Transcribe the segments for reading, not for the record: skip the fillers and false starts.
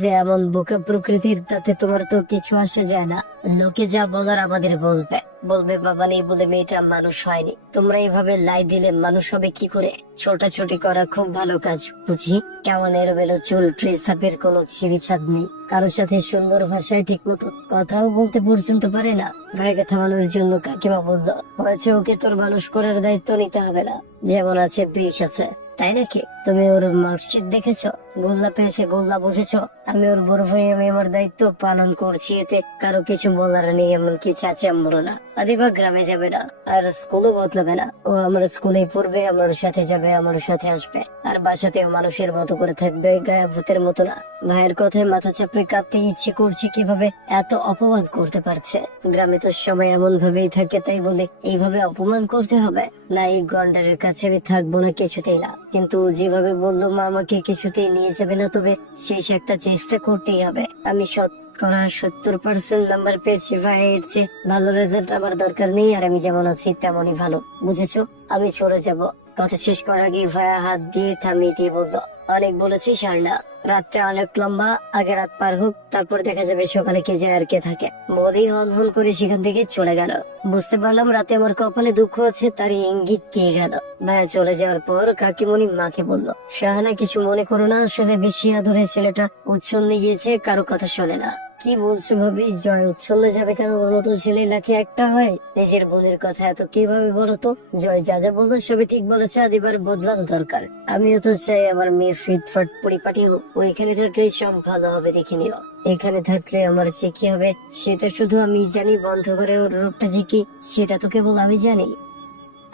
যে এমন বোকা প্রকৃতির, তাতে তোমার তো কিছু আসে যায় না। লোকে যা বলার আমাদের বলবে বলবে, বাবা নেই বলে মেয়েটা মানুষ হয়নি। তোমরা এইভাবে লাই দিলে মানুষ হবে কি করে? ছোটাছুটি করা খুব ভালো কাজ বুঝি। কেমন এলোমেলো চুল, ড্রেস আপের কোনো ছিঁড়ি ছাদ নেই, কারোর সাথে সুন্দর ভাষায় ঠিক মতো কথাও বলতে পর্যন্ত পারে না। ভাইকে থামানোর জন্য কাকিমা বললো, বলেছে ওকে তোর মানুষ করার দায়িত্ব নিতে হবে না, যেমন আছে বেশ আছে। তাই নাকি? তুমি ওর মার্কশিট দেখেছো? গোল্লা পেয়েছে, গোল্লা বুঝেছো? আমি ওর বড় ভাই, আমি আমার দায়িত্ব পালন করছি, এতে কারো কিছু বলার নেই। এমনকি চাচা আম্মুরও না। আদিবা গ্রামে যাবে না, আর স্কুলও বদলাবে না। ও আমার স্কুলে পড়বে, আমার সাথে যাবে, আমার সাথে আসবে, আর বাসাতেও মানুষের মতো করে থাকবে, গায়ে ভূতের মতো না। ভাইয়ের কথায় মাথা চাপড়ে কাঁদতে ইচ্ছে করছে, কিভাবে এত অপমান করতে পারছে। গ্রামে তো সবাই এমন ভাবেই থাকে, তাই বলে এইভাবে অপমান করতে হবে না? এই গন্ডারের কাছে আমি থাকবো না, কিছুতেই না। কিন্তু যেভাবে বললো মা আমাকে কিছুতেই নিয়ে যাবে না, তবে শেষ একটা চেষ্টা করতেই হবে। আমি 70% নাম্বার পেয়েছি ভাই, এর চেয়ে ভালো রেজাল্ট আমার দরকার নেই। আর আমি যেমন আছি তেমনই ভালো, বুঝেছো? আমি চলে যাব। কথা শেষ করার আগে ভাইয়া হাত দিয়ে থামিয়ে দিয়ে বললো, অনেক বলেছি সারনা, রাতটা অনেক লম্বা, আগে রাত পার হোক, তারপর দেখা যাবে সকালে কে যায় আর কে থাকে। বৌদি হন হন করে সেখান থেকে চলে গেল। বুঝতে পারলাম রাতে আমার কপালে দুঃখ আছে, তার ইঙ্গিত দিয়ে গেল। ভাইয়া চলে যাওয়ার পর কাকিমণি মাকে বলল, শাহানা কিছু মনে করো না, আসলে বেশি আদরে ছেলেটা উচ্ছন্নে গিয়েছে, কারো কথা শোনে না। কি বলছো ভাবি? জয় উচ্ছন্নে যাবে কেন? ওর মতো ছেলে লাখে একটা হয়। নিজের বোনের কথা এত কিভাবে বলো তো? জয় যা যা বললো সবই ঠিক বলেছে, আদিবার বদলানো দরকার। আমিও তো চাই আমার মেয়ে ফিটফাট পরিপাটি হোক। ওইখানে থাকলেই সব ভালো হবে, দেখে নিও। এখানে থাকলে আমার যে কি হবে সেটা শুধু আমি জানি, বন্ধ করে ওর রূপটা যে কি সেটা তো কেবল আমি জানি।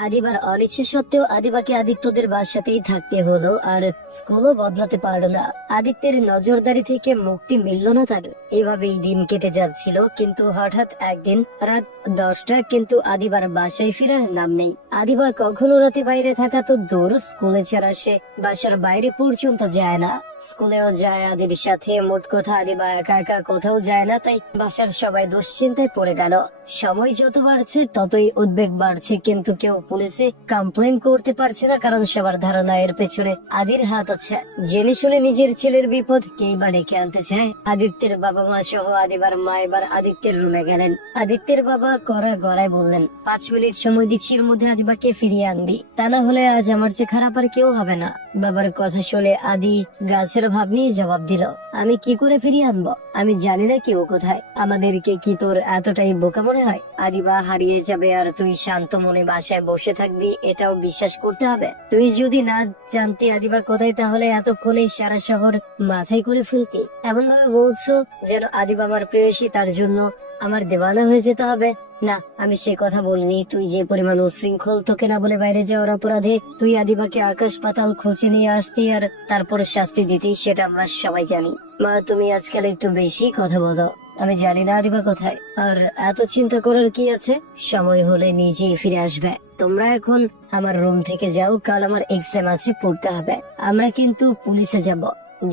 আদিবার অনিচ্ছা সত্ত্বেও আদিবাকে আদিত্যদের বাসাতেই থাকতে হলো, আর স্কুলও বদলাতে পারলো না। আদিত্যের নজরদারি থেকে মুক্তি মিলল না তার। এভাবেই দিন কেটে যাচ্ছিল, কিন্তু হঠাৎ একদিন রাত 10টা, কিন্তু আদিবার বাসায় ফেরার নাম নেই। আদিবা কখনো রাতে বাইরে থাকা তো দূর, স্কুলে ছাড়া সে বাসার বাইরে পর্যন্ত যায় না। স্কুলেও যায় আদির সাথে, মোট কথা আদিবা একা একা কোথাও যায় না, তাই বাসার সবাই দুশ্চিন্তায় পড়ে গেল। সময় যত বাড়ছে ততই উদ্বেগ বাড়ছে, কিন্তু কেউ পুলিশে কমপ্লেন করতে পারছে না, কারণ সবার ধারণা এর পেছনে আদির হাত আছে। জেনে শুনে নিজের ছেলের বিপদ কেই বা ডেকে আনতে চায়? আদিত্যের বাবা মা সহ আদিবার মা এবার আদিত্যের রুমে গেলেন। আদিত্যের বাবা কড়া গলায় বললেন, 5 মিনিট সময় দিচ্ছি, এর মধ্যে আদিবাকে ফিরিয়ে আনবি, তা না হলে আজ আমার চেয়ে খারাপ আর কেউ হবে না। বাবার কথা শুনে আদি গাছের ভাব নিয়ে জবাব দিল, আমি কি করে ফিরিয়ে আনবো? আমি জানি না কেউ কোথায়। আমাদেরকে কি তোর এতটাই বোকা মনে হয়? আদিবা হারিয়ে যাবে আর তুই শান্ত মনে বাসায় বসে থাকবি, এটাও বিশ্বাস করতে হবে? তুই যদি না জানতি আদিবা কোথায়, তাহলে এতক্ষণে সারা শহর মাথায় করে ফেলতি। এমন ভাবে বলছো যেন আদিবা আমার প্রেয়সী, তার জন্য আমার দেওয়ানা হয়ে যেতে হবে। না, আমি সে কথা বলিনি। তুই যে পরিমাণ উশৃঙ্খল, তোকে না বলে বাইরে যাওয়ার অপরাধে তুই আদিবাকে আকাশ পাতাল খুঁজে নিয়ে আসতি আর তারপর শাস্তি দিতি, সেটা আমরা সবাই জানি। মা, তুমি আজকাল একটু বেশি কথা বলো। আমি জানি না আদিবা কোথায়, আর এত চিন্তা করার কি আছে? সময় হলে নিজেই ফিরে আসবে। তোমরা এখন আমার রুম থেকে যাও, কাল আমার এক্সাম আছে, পড়তে হবে। আমরা কিন্তু পুলিশে যাব।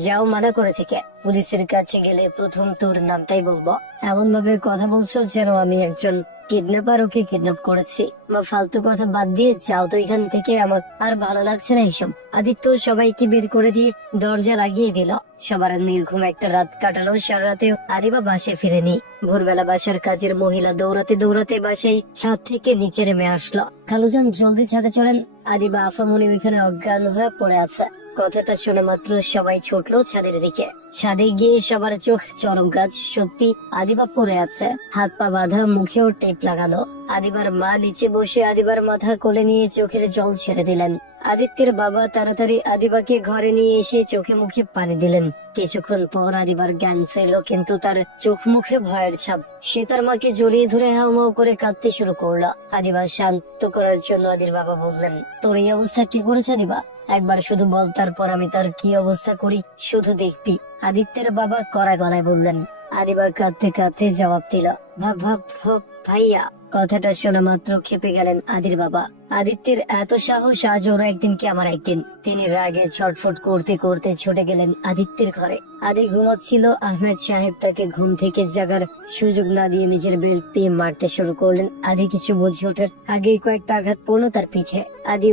যাও, মানা করেছে কে? পুলিশের কাছে গেলে প্রথম তোর নামটাই বলবো। এমন ভাবে কথা বলছো যেন আমি একজন কিডন্যাপার, ওকে কিডন্যাপ করেছি। আমার ফালতু কথা বাদ দিয়ে যাও তো এখান থেকে, আমার আর ভালো লাগছে না এইসব। আদিত্য সবাইকে বের করে দিয়ে দরজা লাগিয়ে দিল। সবার নির্ঘুম একটা রাত কাটালো। সারা রাতে আদিবা বাসায় ফিরেনি। ভোরবেলা বাসার কাজের মহিলা দৌড়াতে দৌড়াতে বাসায় ছাদ থেকে নিচে নেমে আসলো। খালুজান জলদি ছাদে চলেন, আদিবা আফামনি ওইখানে অজ্ঞান হয়ে পড়ে আছে। কথাটা শুনে মাত্র সবাই ছুটলো ছাদের দিকে। ছাদে গিয়ে সবার চোখ চরম গাছ, সত্যি আদিবা পড়ে আছে, হাত পা বাঁধা, মুখেও টেপ লাগানো। আদিবার মা নিচে বসে আদিবার মাথা কোলে নিয়ে চোখের জল ছেড়ে দিলেন। আদিত্যের বাবা তাড়াতাড়ি আদিবাকে ঘরে নিয়ে এসে চোখে মুখে পানি দিলেন। কিছুক্ষণ পর আদিবার জ্ঞান ফেরলো, কিন্তু তার চোখ মুখে ভয়ের ছাপ। সে তার মাকে জড়িয়ে ধরে হাউমাউ করে কাঁদতে শুরু করলো। আদিবা শান্ত করার জন্য আদির বাবা বললেন, তোর এই অবস্থা কি করেছে আদিবা? একবার শুধু বল, তারপর আমি তার কি অবস্থা করি শুধু দেখবি। আদিত্যের বাবা কড়া গলায় বললেন। আদিবা কাঁদতে কাঁদতে জবাব দিল, ভাইয়া। কথাটা শোনা মাত্র খেপে গেলেন আদির বাবা। আদিত্যের এত সাহস, আজ ওরা একদিন কি আমার একদিন। তিনি রাগে ছটফট করতে করতে ছুটে গেলেন আদিত্যের ঘরে। আদি ঘুমাচ্ছিল। আহমেদ সাহেব তাকে ঘুম থেকে জাগার সুযোগ না দিয়ে নিজের বেল্ট দিয়ে মারতে শুরু করলেন। আদি কিছু বুঝে ওঠার আগেই কয়েকটা আঘাত পড়লো তার পিঠে। আদি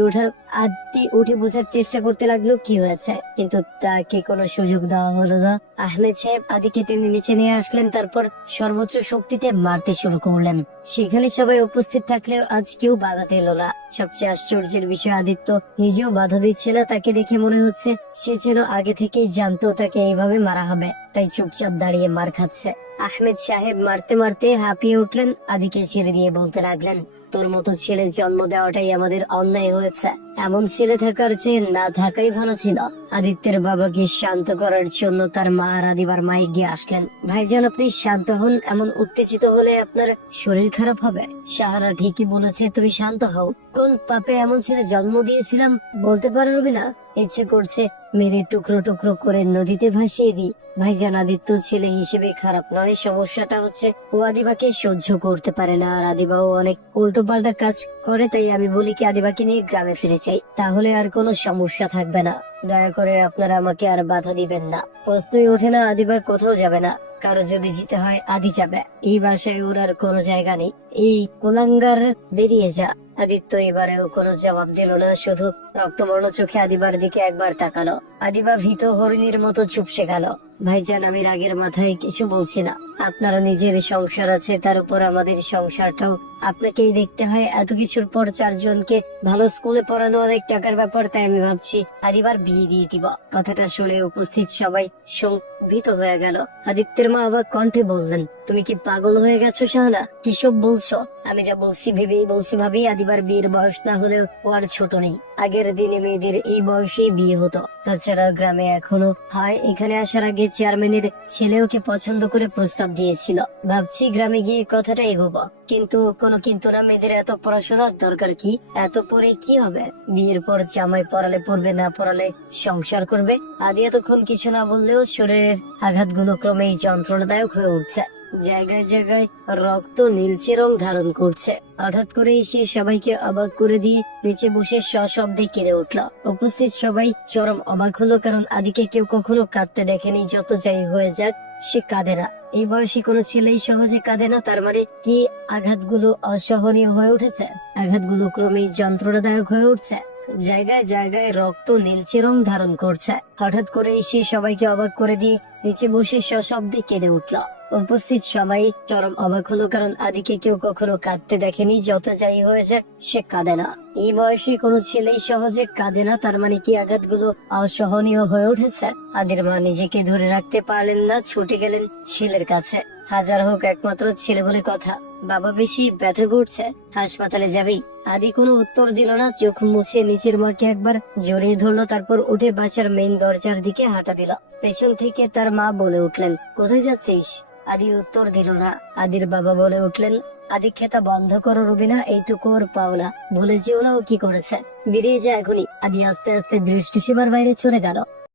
উঠে বোঝার চেষ্টা করতে লাগলো কি হয়েছে, কিন্তু তাকে কোনো সুযোগ দেওয়া হলো না। আহমেদ সাহেব আদিকে টেনে নিচে নিয়ে আসলেন, তারপর সর্বোচ্চ শক্তিতে মারতে শুরু করলেন। সেখানে সবাই উপস্থিত থাকলেও আজ কেউ বাধা দিল না। সবচেয়ে আশ্চর্যের বিষয়, আদিত্য নিজেও বাধা দিচ্ছে না। তাকে দেখে মনে হচ্ছে সে যেন আগে থেকেই জানতো তাকে এইভাবে মারা হবে, তাই চুপচাপ দাঁড়িয়ে মার খাচ্ছে। আহমেদ সাহেব মারতে মারতে হাঁপিয়ে উঠলেন। আদিকে ছেড়ে দিয়ে বলতে লাগলেন, তোর মতো ছেলে জন্ম দেওয়াটাই আমাদের অন্যায় হয়েছে। এমন ছেলে থাকার চেয়ে না থাকাই ভালো ছিল। আদিত্যের বাবাকে শান্ত করার জন্য তার মা আর আদিবার মা এগিয়ে আসলেন। ভাইজান, আপনি শান্ত হন। এমন উত্তেজিত হলে আপনার শরীর খারাপ হবে। সাহারা ঠিকই বলেছে, তুমি শান্ত হও। কোন পাপে এমন ছেলে জন্ম দিয়েছিলাম বলতে পারবি না? ইচ্ছে করছে মেরে টুকরো টুকরো করে নদীতে ভাসিয়ে দিই। ভাইজান, আদিত্য ছেলে হিসেবে খারাপ নয়। সমস্যাটা হচ্ছে ও আদিবাকে সহ্য করতে পারে না, আর আদিবাও অনেক উল্টো পাল্টা কাজ করে। তাই আমি বলি কি আদিবাকে নিয়ে গ্রামে ফিরে চাই, তাহলে আর কোনো সমস্যা থাকবে না। দয়া করে আপনারা আমাকে আর বাধা দিবেন না। প্রশ্নই ওঠে না আদিবা কোথাও যাবে না। কারো যদি যেতে হয় আদি যাবে। এই বাসায় ওর আর কোনো জায়গা নেই। এই কুলাঙ্গার বেরিয়ে যা। আদিত্য এবারেও কোনো জবাব দিল না, শুধু রক্তবর্ণ চোখে আদিবার দিকে একবার তাকালো। আদিবা ভীত হরিণীর মতো চুপসে গেল। ভাইজান, আমি রাগের মাথায় কিছু বলছি না। আপনারা নিজের সংসার আছে, তার উপর আমাদের সংসারটাও আপনাকেই দেখতে হয়। এত কিছুর পর 4 জনকে ভালো স্কুলে পড়ানো অনেক টাকার ব্যাপার, তাই আমি ভাবছি আদিবার বিয়ে দিয়ে দিব। কথাটা শুনে উপস্থিত সবাই ভীত হয়ে গেল। আদিত্যের মা আবার কণ্ঠে বললেন, তুমি কি পাগল হয়ে গেছো শাহানা? কিসব বলছো? আমি যা বলছি ভেবেই বলছি ভাবি। আদিবার বিয়ের বয়স না হলেও ও আর ছোট নেই। আগের দিনে মেয়েদের এই বয়সেই বিয়ে হতো। তাছাড়া গ্রামে এখনো হয়। এখানে আসার আগে চেয়ারম্যানের ছেলে ওকে পছন্দ করে প্রস্তাব দিয়েছিল। ভাবছি গ্রামে গিয়ে কথাটা এগোবো। কিন্তু কোনো কিন্তু না। মেয়েদের এত পড়াশোনার দরকার কি? এত পরে কি হবে? বিয়ের পর জামাই পড়ালে পড়বে, না পড়ালে সংসার করবে। আদি এতক্ষণ কিছু না বললেও শরীরের আঘাতগুলো ক্রমেই যন্ত্রণাদায়ক হয়ে উঠছে। জায়গায় জায়গায় রক্ত নীলচে রং ধারণ করছে। হঠাৎ করে এসে সবাইকে অবাক করে দিয়ে নিচে বসে সশব্দে কেঁদে উঠল। উপস্থিত সবাই চরম অবাক হলো, কারণ আদিকে কেউ কখনো কাঁদতে দেখেনি। যত যাই হয়ে যাক, সে কাঁদে না। এই বয়সী কোনো ছেলেই সহজে কাঁদে না। তার মানে কি আঘাতগুলো অসহনীয় হয়ে উঠেছে? আঘাতগুলো ক্রমেই যন্ত্রণাদায়ক হয়ে উঠছে। জায়গায় জায়গায় রক্ত নীলচে রং ধারণ করছে। হঠাৎ করে এসে সবাইকে অবাক করে দিয়ে নিচে বসে সশব্দে কেঁদে উঠল। উপস্থিত সবাই চরম অবাক হলো, কারণ আদিকে কেউ কখনো কাঁদতে দেখেনি। যত যাই হয়েছে, সে কাঁদে না। এই বয়সে কোনো ছেলেই সহজে কাঁদে না। তার মানে কি আঘাতগুলো অসহনীয় হয়ে উঠেছে? আদির মা নিজেকে ধরে রাখতে পারলেন না, ছুটে গেলেন ছেলের কাছে। হাজার হোক একমাত্র ছেলে বলে কথা। বাবা বেশি ব্যথা করছে, হাসপাতালে যাবি? আদি কোনো উত্তর দিল না। চোখ মুছে নিচের মাকে একবার জড়িয়ে ধরলো, তারপর উঠে বাসার মেইন দরজার দিকে হাঁটা দিল। পেছন থেকে তার মা বলে উঠলেন, কোথায় যাচ্ছিস? আদি উত্তর দিল না। আদির বাবা বলে উঠলেন, আদি খেতা বন্ধ করো রুবিনা, এইটুকু ওর পাওনা। ভুলে যেও না ও কি করেছে। বেরিয়ে যা এখনই। আদি আস্তে আস্তে দৃষ্টিসীমার বাইরে চলে গেল।